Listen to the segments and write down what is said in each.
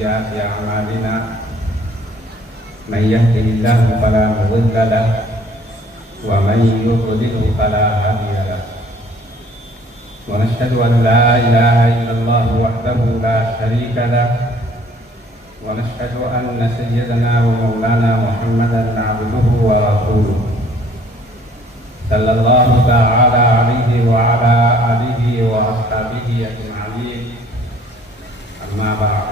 سيئات أعمالنا من يهده الله فلا مضل له ومن يضلل فلا هادي له ونشهد أن لا إله إلا الله وحده لا شريك له ونشهد أن سيدنا ومولانا محمدا عبده ورسوله صلى الله تعالى عليه وعلى آله وأصحابه أجمعين أما بعد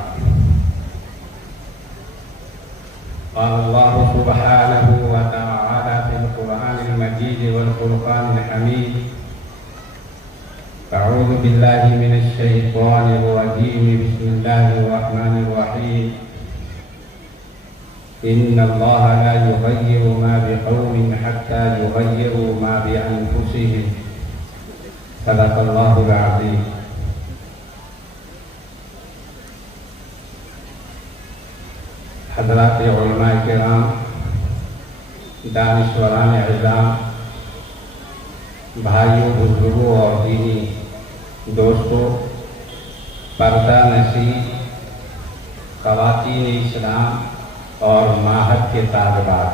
قال الله سبحانه وتعالى في القرآن المجيد والفرقان الحميد أعوذ بالله من الشيطان الرجيم بسم الله الرحمن الرحيم إن الله لا يغير ما بقوم حتى يغيروا ما بأنفسهم صدق الله العظيم حضرات علماء کرام، دانشوران اعظام، بھائیوں، بزرگوں اور دینی دوستوں، پردہ نشین، خواتین اسلام اور معہد کے طالبات،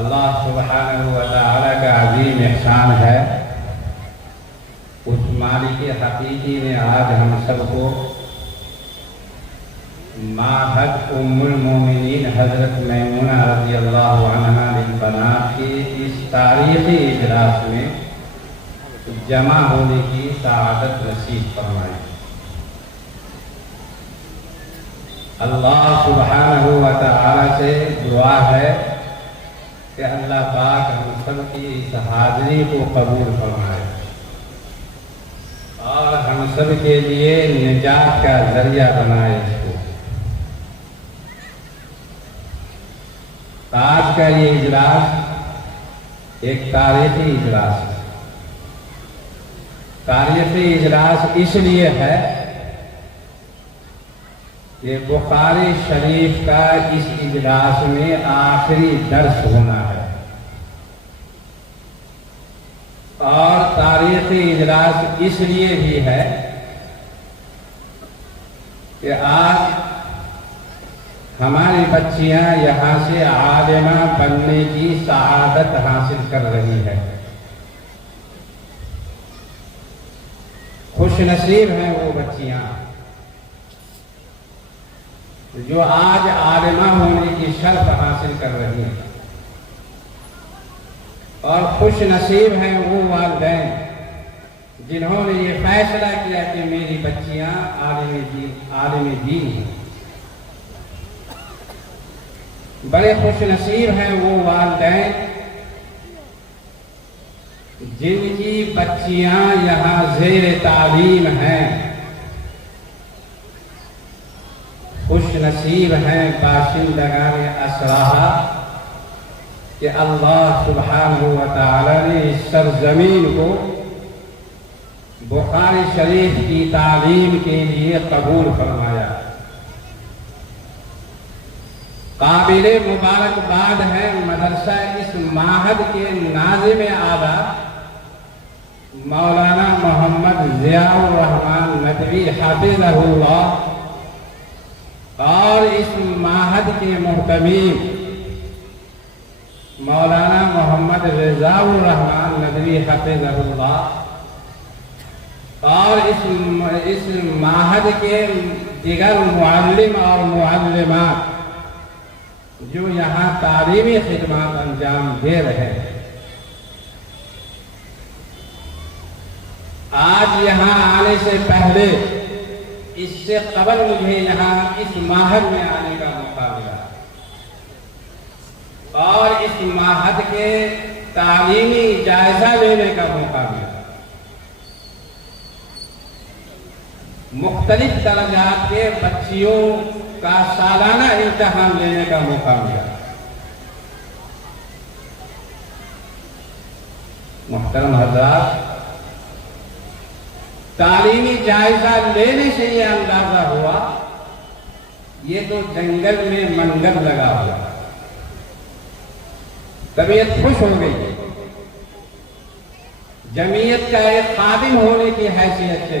اللہ سبحانہ و تعالیٰ کا عظیم احسان ہے، اس مالک حقیقی نے آج ہم سب کو معہد ام المومنین حضرت میمونہ رضی اللہ عنہا للبنات کی اس تاریخی اجلاس میں جمع ہونے کی سعادت نصیب فرمائی۔ اللہ سبحانہ و تعالی سے دعا ہے کہ اللہ پاک ہم سب کی اس حاضری کو قبول فرمائے اور ہم سب کے لیے نجات کا ذریعہ بنائے اس کو۔ آج کا یہ اجلاس ایک تاریخی اجلاس ہے۔ تاریخی اجلاس اس لیے ہے کہ بخاری شریف کا اس اجلاس میں آخری درس ہونا ہے، اور تاریخی اجلاس اس لیے بھی ہے کہ آج ہماری بچیاں یہاں سے عالمہ بننے کی سعادت حاصل کر رہی ہے۔ خوش نصیب ہیں وہ بچیاں جو آج عالمہ ہونے کی شرف حاصل کر رہی ہیں، اور خوش نصیب ہیں وہ والدین جنہوں نے یہ فیصلہ کیا کہ میری بچیاں عالم دین ہیں۔ بڑے خوش نصیب ہیں وہ والدین جن کی بچیاں یہاں زیر تعلیم ہیں۔ خوش نصیب ہیں باشندگان اسرہا کہ اللہ سبحانہ و تعالی نے اس سرزمین کو بخاری شریف کی تعلیم کے لیے قبول فرمایا۔ قابل مبارکباد ہے مدرسہ اس معہد کے ناظم اعلیٰ مولانا محمد ضیاء الرحمن ندوی حفظہ اللہ، اور اس معہد کے محتمین مولانا محمد رضا الرحمن ندوی حفظہ اللہ، اور اس معہد کے دیگر معلم اور معلمات جو یہاں تعلیمی خدمات انجام دے رہے ہیں۔ آج یہاں آنے سے پہلے، اس سے قبل مجھے یہاں اس معہد میں آنے کا موقع ملا اور اس معہد کے تعلیمی جائزہ لینے کا موقع ملا، مختلف درجات کے بچیوں کا سالانہ امتحان لینے کا موقع ملا۔ محترم حضرات، تعلیمی جائزہ لینے سے یہ اندازہ ہوا یہ تو جنگل میں منگل لگا ہوا، طبیعت خوش ہو گئی، جمعیت کا ایک خادم ہونے کی حیثیت سے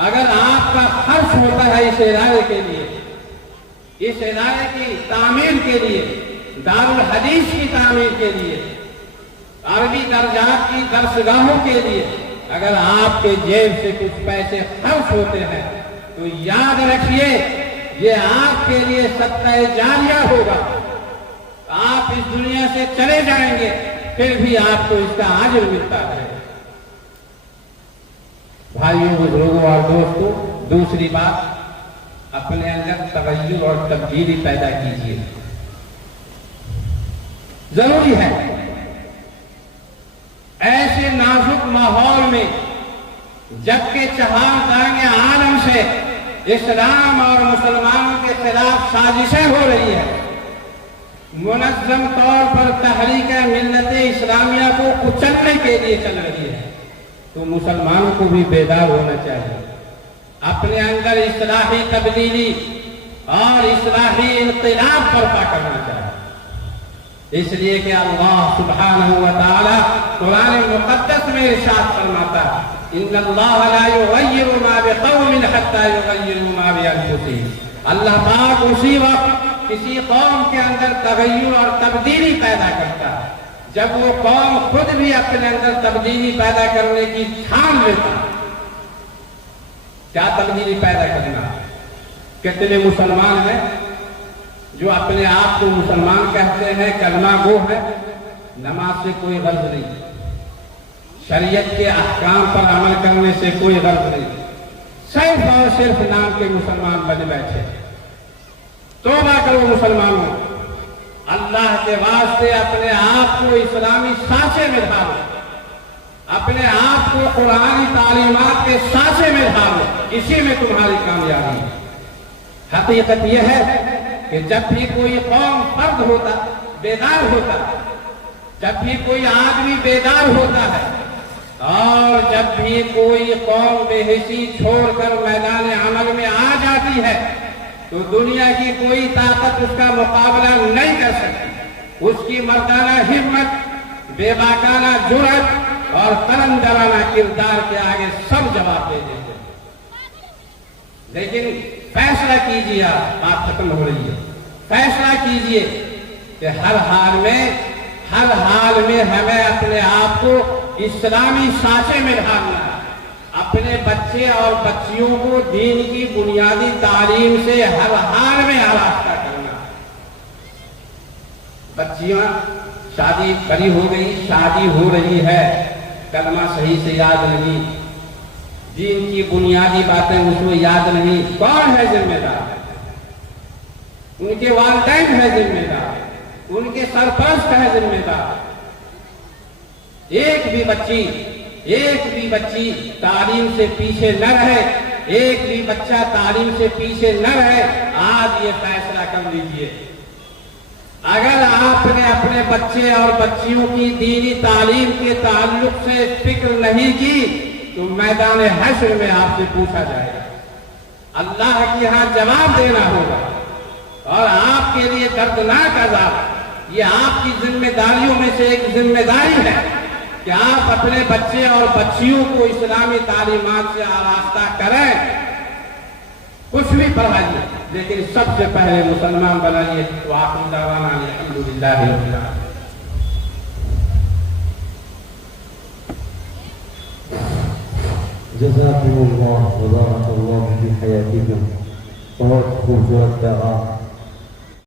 اگر آپ کا خرچ ہوتا ہے اس ادارے کے لیے، اس ادارے کی تعمیر کے لیے، دارالحدیث کی تعمیر کے لیے، عربی درجات کی درسگاہوں کے لیے، اگر آپ کے جیب سے کچھ پیسے خرچ ہوتے ہیں تو یاد رکھیے یہ آپ کے لیے صدقہ جاریہ ہوگا. آپ اس دنیا سے چلے جائیں گے پھر بھی آپ کو اس کا اجر ملتا ہے. بھائیوں، بزرگوں اور دوستوں، دوسری بات، اپنے اندر تغیر اور تبدیلی پیدا کیجیے. ضروری ہے ایسے نازک ماحول میں جبکہ چہار دانگ عالم سے اسلام اور مسلمانوں کے خلاف سازشیں ہو رہی ہیں، منظم طور پر تحریک ملت اسلامیہ کو کچلنے کے لیے چل رہی ہے، تو مسلمانوں کو بھی بیدار ہونا چاہیے، اپنے اندر اصلاحی تبدیلی اور اصلاحی انقلاب برپا کرنا چاہیے. اس لیے کہ اللہ سبحانہ و تعالی قرآن مقدس میں ارشاد فرماتا ہے ان اللہ لا یغیر ما بقوم حتی یغیروا ما بانفسہم. اللہ پاک اسی وقت کسی قوم کے اندر تغیر اور تبدیلی پیدا کرتا ہے جب وہ قوم خود بھی اپنے اندر تبدیلی پیدا کرنے کی ٹھان لیتا ہے. کیا تبدیلی پیدا کرنا؟ کتنے مسلمان ہیں جو اپنے آپ کو مسلمان کہتے ہیں، کلمہ گو ہے، نماز سے کوئی غرض نہیں، شریعت کے احکام پر عمل کرنے سے کوئی غرض نہیں، صرف اور صرف نام کے مسلمان بن بیٹھے. توبہ کرو مسلمانوں، اللہ کے واسطے اپنے آپ کو اسلامی سانچے میں ڈھالو، اپنے آپ کو قرآنی تعلیمات کے سانچے میں ڈھالو، اسی میں تمہاری کامیابی ہے. حقیقت یہ ہے کہ جب بھی کوئی قوم فرد ہوتا بیدار ہوتا، جب بھی کوئی آدمی بیدار ہوتا ہے اور جب بھی کوئی قوم بے حسی چھوڑ کر میدان عمل میں آ جاتی ہے تو دنیا کی کوئی طاقت اس کا مقابلہ نہیں کر سکتی. اس کی مردانہ ہمت، بے باکانہ جرأت اور قلندرانہ کردار کے آگے سب جواب دے دیتے. لیکن فیصلہ کیجیے، بات ختم ہو رہی ہے، فیصلہ کیجیے کہ ہر حال میں ہمیں اپنے آپ کو اسلامی سانچے میں ڈھالنا ہے، اپنے بچے اور بچیوں کو دین کی بنیادی تعلیم سے ہر حال میں آراستہ کرنا. بچیاں شادی بڑی ہو گئی، شادی ہو رہی ہے، کلمہ صحیح سے یاد نہیں، دین کی بنیادی باتیں اس کو یاد نہیں. کون ہے ذمہ دار؟ ان کے والدین ہے ذمہ دار، ان کے سرپرست ہے ذمہ دار. ایک بھی بچی تعلیم سے پیچھے نہ رہے، ایک بھی بچہ تعلیم سے پیچھے نہ رہے. آج یہ فیصلہ کر لیجئے، اگر آپ نے اپنے بچے اور بچیوں کی دینی تعلیم کے تعلق سے فکر نہیں کی تو میدان حشر میں آپ سے پوچھا جائے گا، اللہ کے ہاں جواب دینا ہوگا، اور آپ کے لیے دردناک عذاب. یہ آپ کی ذمہ داریوں میں سے ایک ذمہ داری ہے کہ آپ اپنے بچے اور بچیوں کو اسلامی تعلیمات سے آراستہ کریں. کچھ بھی پڑھائیے لیکن سب سے پہلے مسلمان بنائیے. وآخر دعوانا الحمدللہ رب العالمین. جزاكم الله وبارك الله في حياتكم. بہت خوبصورت پیغام